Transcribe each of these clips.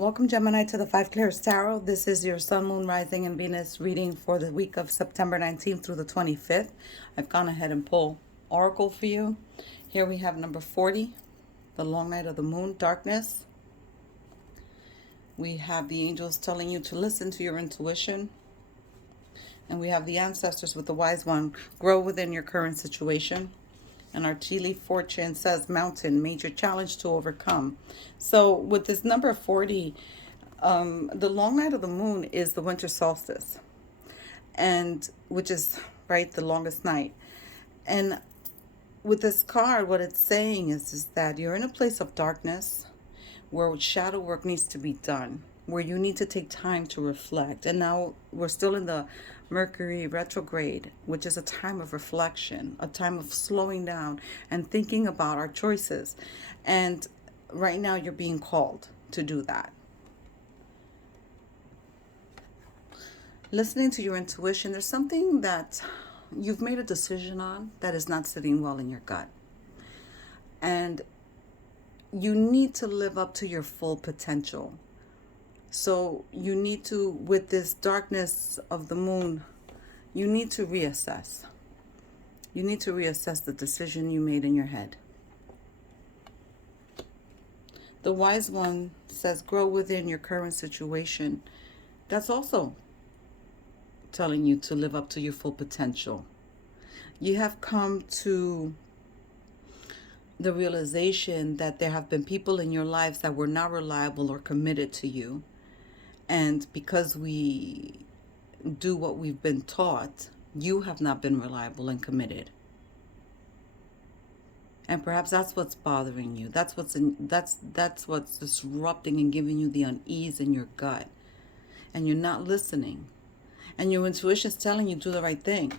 Welcome, Gemini, to the Five Clears Tarot. This is your Sun, Moon, Rising, and Venus reading for the week of September 19th through the 25th. I've gone ahead and pulled Oracle for you. Here we have number 40, the long night of the moon, darkness. We have the angels telling you to listen to your intuition. And we have the ancestors with the wise one, grow within your current situation. And our tea leaf fortune says mountain, major challenge to overcome. So with this number 40, the long night of the moon is the winter solstice, and which is right the longest night. And with this card, what it's saying is that you're in a place of darkness where shadow work needs to be done, where you need to take time to reflect. And now we're still in the Mercury retrograde, which is a time of reflection, a time of slowing down and thinking about our choices. And right now you're being called to do that. Listening to your intuition, there's something that you've made a decision on that is not sitting well in your gut. And you need to live up to your full potential. So you need to, with this darkness of the moon, you need to reassess. You need to reassess the decision you made in your head. The wise one says, grow within your current situation. That's also telling you to live up to your full potential. You have come to the realization that there have been people in your lives that were not reliable or committed to you. And because we do what we've been taught, you have not been reliable and committed. And perhaps that's what's bothering you. That's what's disrupting and giving you the unease in your gut. And you're not listening. And your intuition is telling you do the right thing.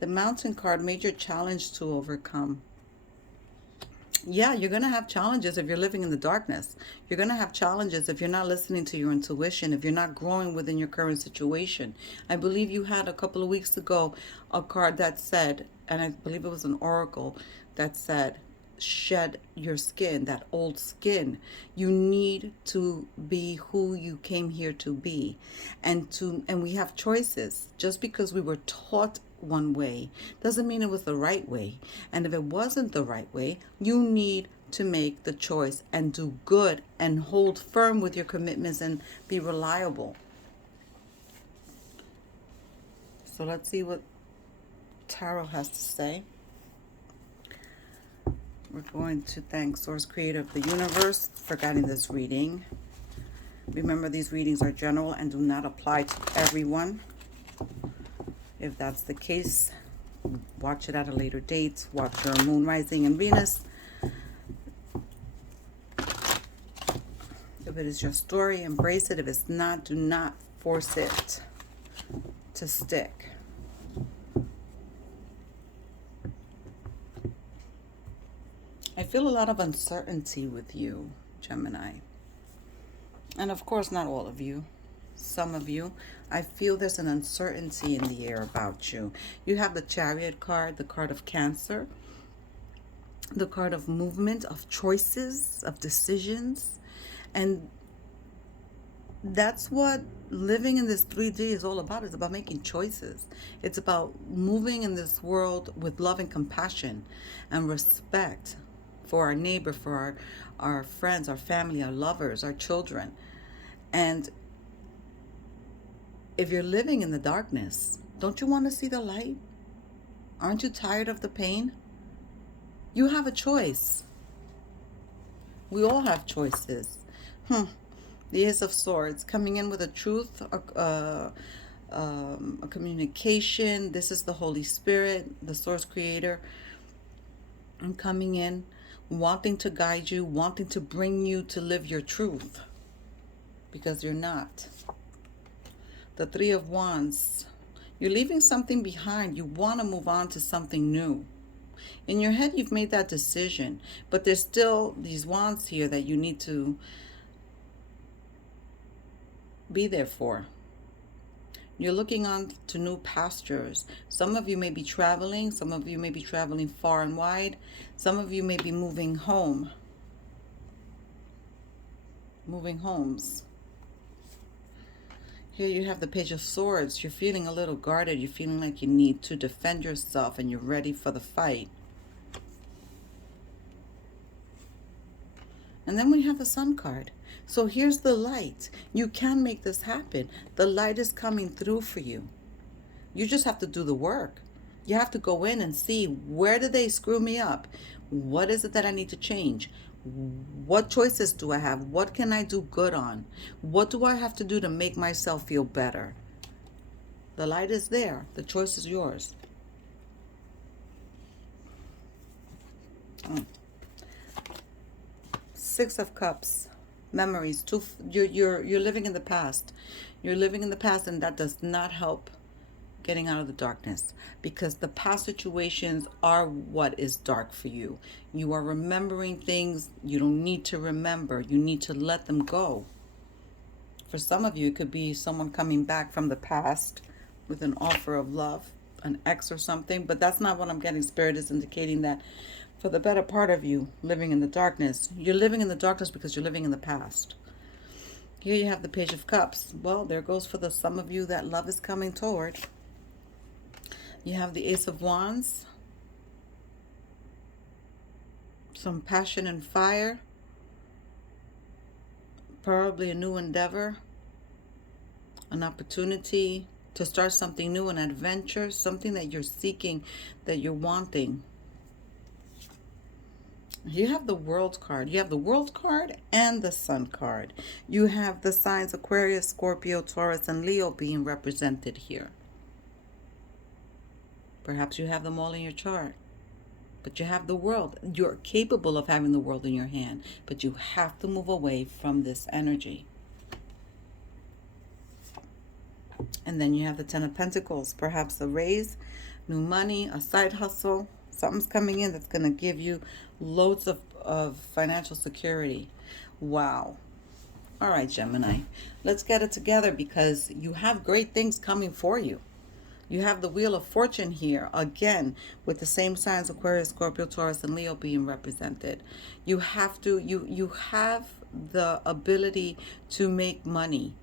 The Mountain card, major challenge to overcome. Yeah, you're going to have challenges if you're living in the darkness. You're going to have challenges if you're not listening to your intuition, if you're not growing within your current situation. I believe you had a couple of weeks ago a card that said, and I believe it was an oracle, that said, shed your skin, that old skin. You need to be who you came here to be. And we have choices. Just because we were taught one way doesn't mean it was the right way. And if it wasn't the right way, you need to make the choice and do good and hold firm with your commitments and be reliable. So let's see what Tarot has to say. We're going to thank Source Creator of the Universe for guiding this reading. Remember, these readings are general and do not apply to everyone. If that's the case, watch it at a later date. Watch your Moon, Rising, and Venus. If it is your story, embrace it. If it's not, do not force it to stick. I feel a lot of uncertainty with you, Gemini. And of course, not all of you. Some of you, I feel there's an uncertainty in the air about you. You have the Chariot card, the card of Cancer, the card of movement, of choices, of decisions. And that's what living in this 3D is all about. It's about making choices. It's about moving in this world with love and compassion and respect for our neighbor, for our friends, our family, our lovers, our children. And if you're living in the darkness, don't you want to see the light? Aren't you tired of the pain? You have a choice. We all have choices. The Ace of Swords coming in with a truth, a communication. This is the Holy Spirit, the Source Creator. And coming in, wanting to guide you, wanting to bring you to live your truth. Because you're not. The Three of Wands. You're leaving something behind. You want to move on to something new. In your head, you've made that decision. But there's still these wands here that you need to be there for. You're looking on to new pastures. Some of you may be traveling. Some of you may be traveling far and wide. Some of you may be moving home. Moving homes. Here you have the Page of Swords. You're feeling a little guarded. You're feeling like you need to defend yourself and you're ready for the fight. And then we have the Sun card. So here's the light. You can make this happen. The light is coming through for you. You just have to do the work. You have to go in and see, where did they screw me up? What is it that I need to change? What choices do I have? What can I do good on? What do I have to do to make myself feel better? The light is there. The choice is yours. Six of Cups. Memories. You're living in the past. You're living in the past, and that does not help getting out of the darkness, because the past situations are what is dark for you. You are remembering things you don't need to remember. You need to let them go. For some of you, it could be someone coming back from the past with an offer of love, an ex or something, but that's not what I'm getting. Spirit is indicating that for the better part of you living in the darkness, you're living in the darkness because you're living in the past. Here you have the Page of Cups. Well, there goes for the some of you that love is coming toward. You have the Ace of Wands. Some passion and fire. Probably a new endeavor. An opportunity to start something new, an adventure, something that you're seeking, that you're wanting. You have the World card. You have the World card and the Sun card. You have the signs Aquarius, Scorpio, Taurus, and Leo being represented here. Perhaps you have them all in your chart. But you have the world. You're capable of having the world in your hand. But you have to move away from this energy. And then you have the Ten of Pentacles. Perhaps a raise, new money, a side hustle. Something's coming in that's going to give you loads of financial security. Wow. All right, Gemini. Let's get it together, because you have great things coming for you. You have the Wheel of Fortune here, again, with the same signs, Aquarius, Scorpio, Taurus, and Leo being represented. You have to, you have the ability to make money.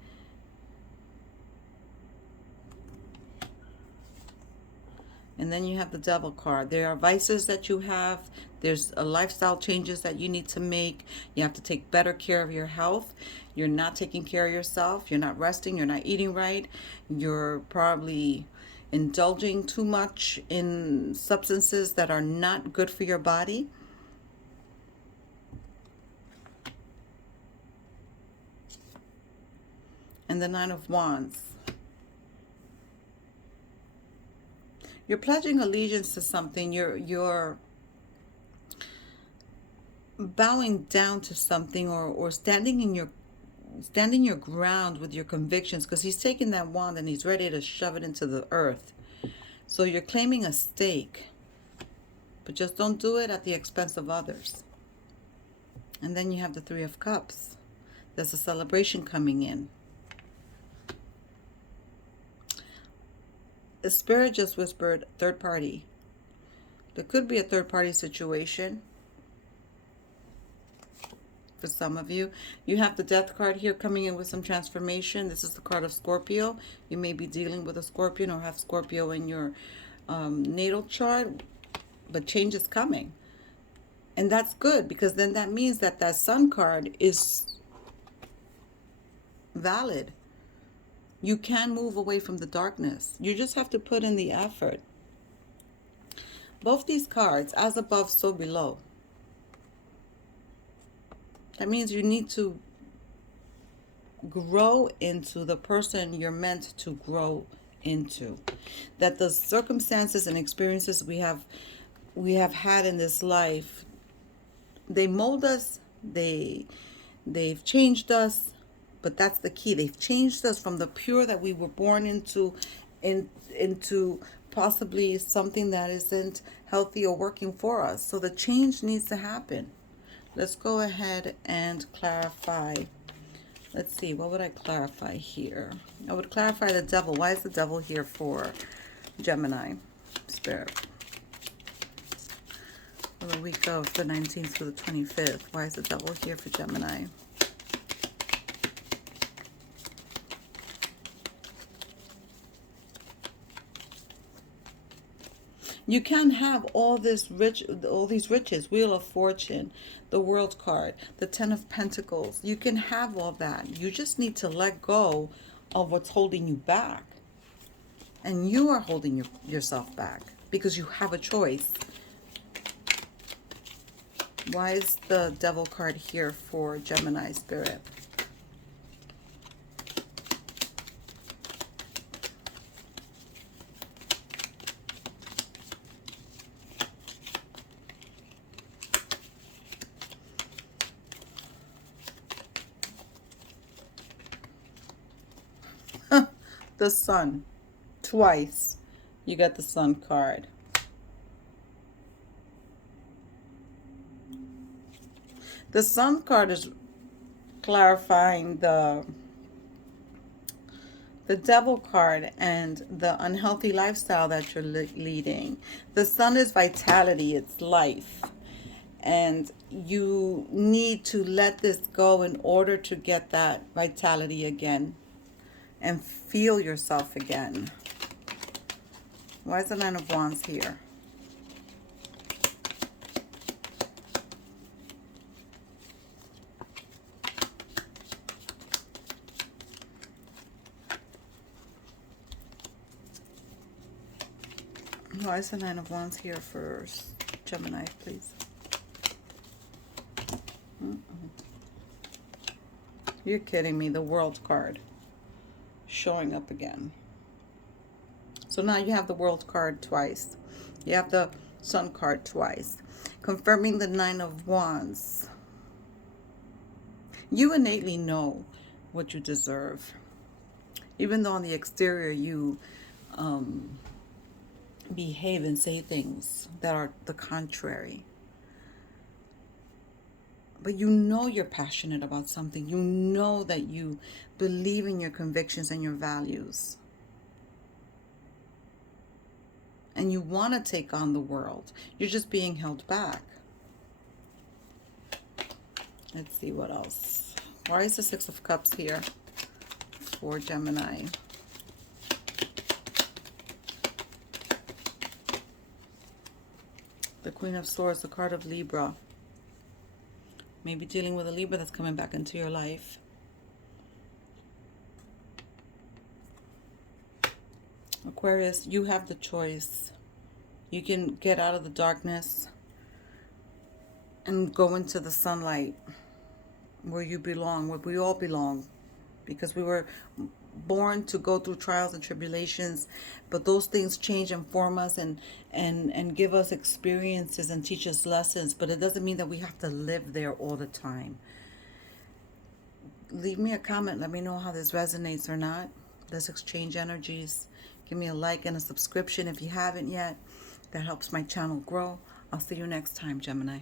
And then you have the Devil card. There are vices that you have. There's a lifestyle changes that you need to make. You have to take better care of your health. You're not taking care of yourself. You're not resting. You're not eating right. You're probably indulging too much in substances that are not good for your body. And the Nine of Wands. You're pledging allegiance to something. You're bowing down to something, or standing your ground with your convictions, because he's taking that wand and he's ready to shove it into the earth. So you're claiming a stake, but just don't do it at the expense of others. And then you have the Three of Cups. There's a celebration coming in. The Spirit just whispered third party. There could be a third party situation for some of you. You have the Death card here coming in with some transformation. This is the card of Scorpio. You may be dealing with a Scorpion or have Scorpio in your natal chart, but change is coming. And that's good, because then that means that that Sun card is valid. You can move away from the darkness. You just have to put in the effort. Both these cards, as above, so below. That means you need to grow into the person you're meant to grow into. That the circumstances and experiences we have had in this life, they mold us, they've changed us. But that's the key. They've changed us from the pure that we were born into possibly something that isn't healthy or working for us. So the change needs to happen. Let's go ahead and clarify Let's see, what would I clarify here? I would clarify the devil. Why is the devil here for Gemini Spirit? For the week of the 19th through the 25th. Why is the devil here for Gemini? You can have all these riches, Wheel of Fortune, the World card, the Ten of Pentacles. You can have all that. You just need to let go of what's holding you back. And you are holding yourself back because you have a choice. Why is the Devil card here for Gemini Spirit? The Sun. Twice you got the Sun card. The Sun card is clarifying the Devil card and the unhealthy lifestyle that you're leading. The Sun is vitality, it's life. And you need to let this go in order to get that vitality again and feel yourself again. Why is the Nine of Wands here? Why is the Nine of Wands here for Gemini, please? You're kidding me. The World card showing up again. So now you have the World card twice. You have the Sun card twice. Confirming the Nine of Wands. You innately know what you deserve. Even though on the exterior you behave and say things that are the contrary. But you know you're passionate about something. You know that you believe in your convictions and your values. And you want to take on the world. You're just being held back. Let's see what else. Why is the Six of Cups here for Gemini? The Queen of Swords, the card of Libra. Maybe dealing with a Libra that's coming back into your life. Aquarius, you have the choice. You can get out of the darkness and go into the sunlight where you belong, where we all belong. Because we were born to go through trials and tribulations, but those things change and form us and give us experiences and teach us lessons, but it doesn't mean that we have to live there all the time. Leave me a comment. Let me know how this resonates or not. Let's exchange energies. Give me a like and a subscription if you haven't yet. That helps my channel grow. I'll see you next time, Gemini.